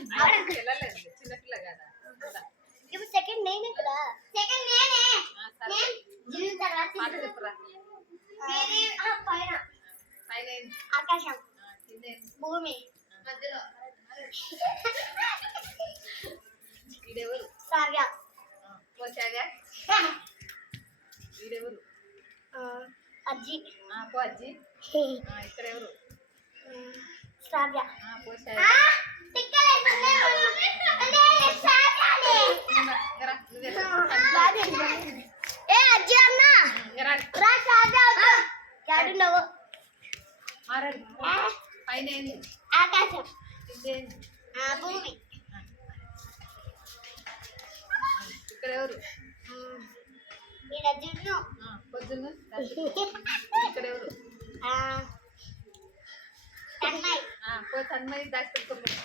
చిన్నపిల్ల కదా ఇప్పుడు సెకండ్ నేనే కదా సెకండ్ నేనే నేను తర్వాత చెప్పురా పైన పైన ఆకాశం భూమి మధ్యలో వీడెవరు సావ్య పోసాగా వీడెవరు అజ్జి పో అజ్జి ఇక్కడ ఎవరు సావ్య పోసాగా ఏ అజ్జి అన్న రా సావ్య ఎక్కడున్నావు పైన ఆకాశం ఇదేంటి భూమి ఇక్కడ ఎవరు జున్ను పొద్దున్న ఇక్కడ ఎవరు తన్మయ్ తన్మయి దాచి పెట్టుకోండి